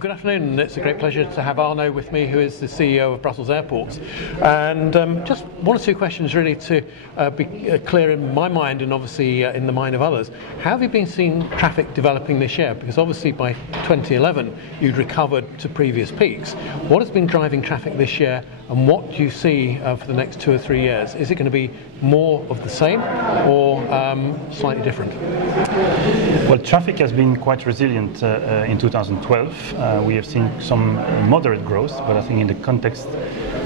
Good afternoon. It's a great pleasure to have Arnaud with me, who is the CEO of Brussels Airports. And just one or two questions really to be clear in my mind and obviously in the mind of others. How have you been seeing traffic developing this year? Because obviously by 2011 you'd recovered to previous peaks. What has been driving traffic this year, and what do you see for the next 2 or 3 years? Is it going to be more of the same or slightly different? Well, traffic has been quite resilient in 2012. We have seen some moderate growth, but I think in the context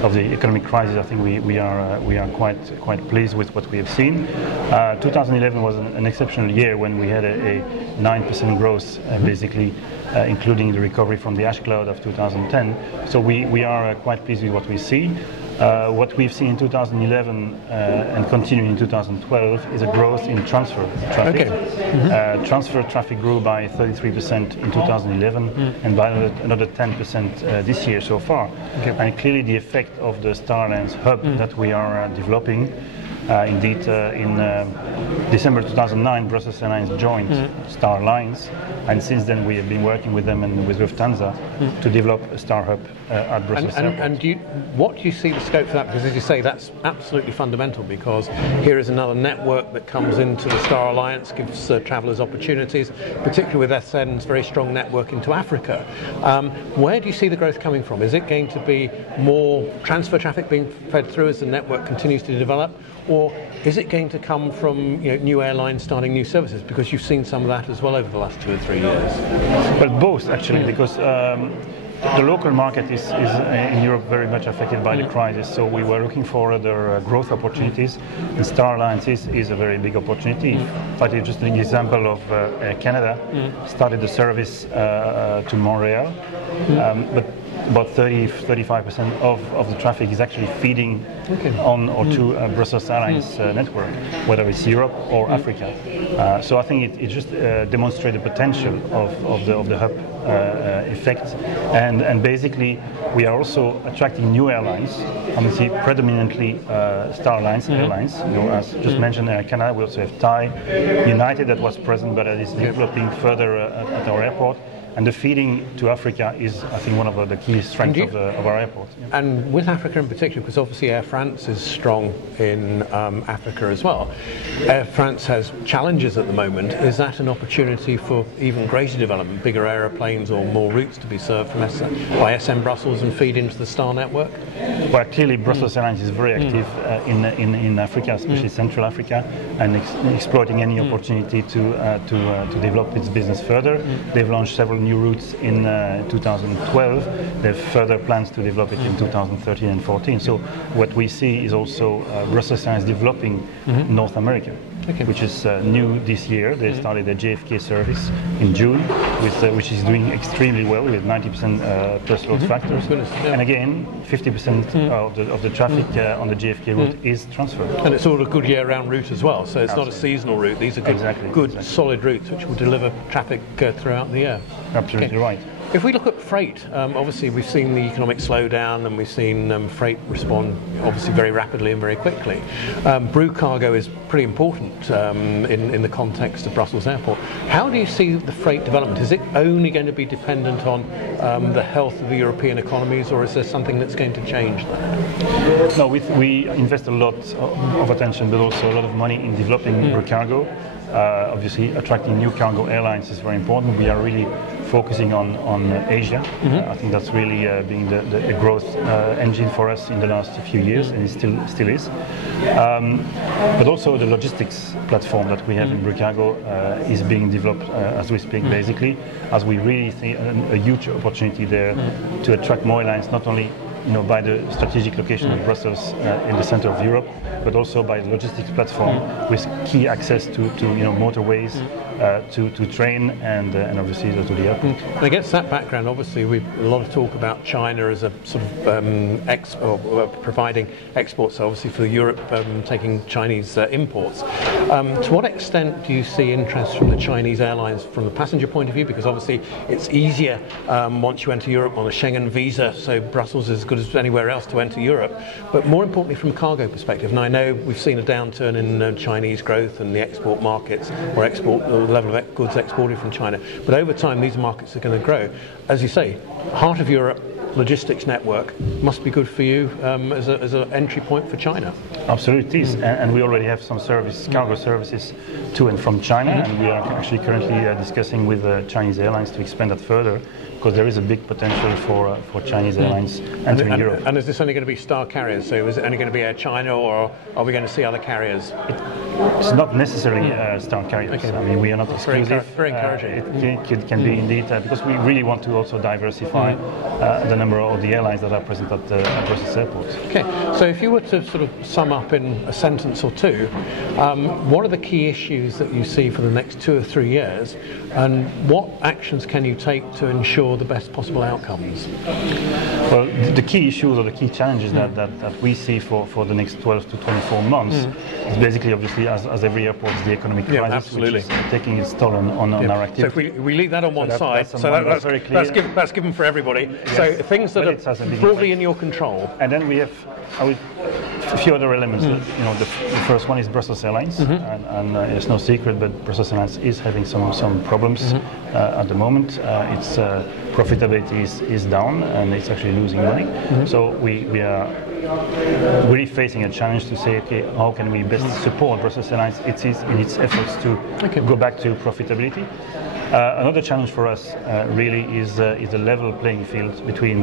of the economic crisis, I think we are quite pleased with what we have seen. 2011 was an exceptional year when we had a 9% growth, basically, including the recovery from the ash cloud of 2010. So we are quite pleased with what we see. What we've seen in 2011 and continuing in 2012 is a growth in transfer traffic. Okay. Transfer traffic grew by 33% in 2011 and by another 10% this year so far. Okay. And clearly the effect of the Airlines hub that we are developing. Indeed, in December 2009, Brussels Airlines joined Airlines, and since then we have been working with them and with Lufthansa to develop a Star Hub at Brussels Airport. And what do you see the scope for that? Because as you say, that's absolutely fundamental, because here is another network that comes into the Star Alliance, gives travellers opportunities, particularly with SN's very strong network into Africa. Where do you see the growth coming from? Is it going to be more transfer traffic being fed through as the network continues to develop? Or is it going to come from new airlines starting new services? Because you've seen some of that as well over the last 2 or 3 years. Well, both actually, because the local market is in Europe very much affected by the crisis. So we were looking for other growth opportunities, and Star Alliance is a very big opportunity. In fact, just an example of Air Canada started the service to Montreal, but about 30-35% of the traffic is actually feeding on or to Brussels Airlines network, whether it's Europe or Africa. So I think it just demonstrates the potential of the hub effect, and basically we are also attracting new airlines. Obviously, predominantly Star Alliance airlines. As just mentioned, Air Canada. We also have Thai, United that was present, but it is developing further at our airport. And the feeding to Africa is, I think, one of the key strengths of our airport. Yeah. And with Africa in particular, because obviously Air France is strong in Africa as well. Air France has challenges at the moment. Is that an opportunity for even greater development, bigger aeroplanes or more routes to be served from by SM Brussels and feed into the Star network? Well, clearly Brussels Airlines is very active in Africa, especially Central Africa, and exploiting any opportunity to develop its business further. They've launched several new routes in 2012. They have further plans to develop it in 2013 and 14. So what we see is also Brussels Airlines developing North America, which is new this year. They started a JFK service in June, which is doing extremely well with 90% plus load factors. And again, 50% of the traffic on the JFK route is transfer. And it's all a good year-round route as well, so it's not a seasonal route. These are good solid routes which will deliver traffic throughout the year. Absolutely right. If we look at freight, obviously we've seen the economic slowdown and we've seen freight respond obviously very rapidly and very quickly. Brew cargo is pretty important in the context of Brussels Airport. How do you see the freight development? Is it only going to be dependent on the health of the European economies, or is there something that's going to change that? No, we invest a lot of attention, but also a lot of money in developing brew cargo. Obviously, attracting new cargo airlines is very important. We are really focusing on Asia. I think that's really being the growth engine for us in the last few years, and it still is. But also the logistics platform that we have in Brucargo is being developed as we speak, basically, as we really see a huge opportunity there to attract more airlines, not only by the strategic location of Brussels in the center of Europe, but also by the logistics platform with key access to motorways, to train and obviously to the airport. And against that background, obviously we've a lot of talk about China as a sort of providing exports, obviously for Europe taking Chinese imports. To what extent do you see interest from the Chinese airlines from the passenger point of view? Because obviously it's easier once you enter Europe on a Schengen visa, so Brussels is good as anywhere else to enter Europe. But more importantly, from a cargo perspective, and I know we've seen a downturn in Chinese growth and the export markets, or the level of goods exported from China. But over time, these markets are going to grow. As you say, heart of Europe, logistics network must be good for you as an entry point for China. Absolutely, it is. And we already have some cargo services to and from China, and we are actually currently discussing with Chinese Airlines to expand that further, because there is a big potential for Chinese Airlines entering Europe. And is this only going to be star carriers? So is it only going to be Air China, or are we going to see other carriers? It's not necessarily star carriers. Okay. I mean, we are not exclusive. Very encouraging. It can be indeed, because we really want to also diversify the number of the airlines that are present at Brussels Airport. Okay, so if you were to sort of sum up in a sentence or two, what are the key issues that you see for the next 2 or 3 years, and what actions can you take to ensure the best possible outcomes? Well, the key issues or the key challenges that we see for the next 12 to 24 months is basically, obviously, as every airport, the economic crisis, which is taking its toll on our activity. So if we leave that on one side, that's very clear. That's given for everybody. Yes. So things that are broadly in your control. And then we have a few other elements. The first one is Brussels Airlines, and it's no secret, but Brussels Airlines is having some problems at the moment. Its profitability is down, and it's actually losing money. So we are really facing a challenge to say, okay, how can we best support Brussels Airlines in its efforts to go back to profitability? Another challenge for us really is the level playing field between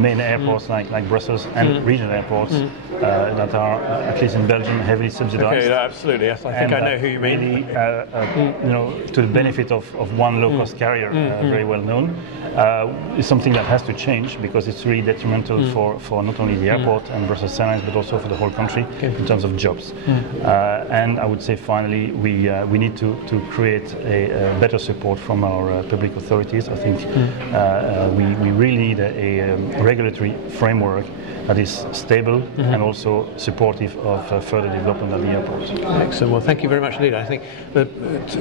main airports like Brussels and regional airports that are, at least in Belgium, heavily subsidized. Okay, absolutely. Yes, I think I know who you mean. Really, to the benefit of one low-cost carrier, very well known, is something that has to change, because it's really detrimental for not only the airport and Brussels Airlines, but also for the whole country in terms of jobs. And I would say, finally, we need to create a better support from our public authorities. I think we really need a regulatory framework that is stable and also supportive of further development at the airport. Excellent. Well, thank you very much indeed. I think the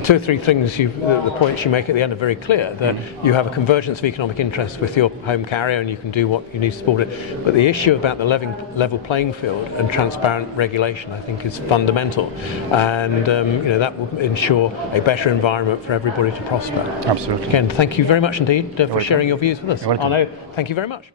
2 or 3 things, the points you make at the end are very clear, that you have a convergence of economic interests with your home carrier, and you can do what you need to support it. But the issue about the level playing field and transparent regulation, I think, is fundamental, and that will ensure a better environment for everybody to prosper. Absolutely. Again, thank you very much indeed for sharing your views with us. You're welcome. Arnaud, thank you very much.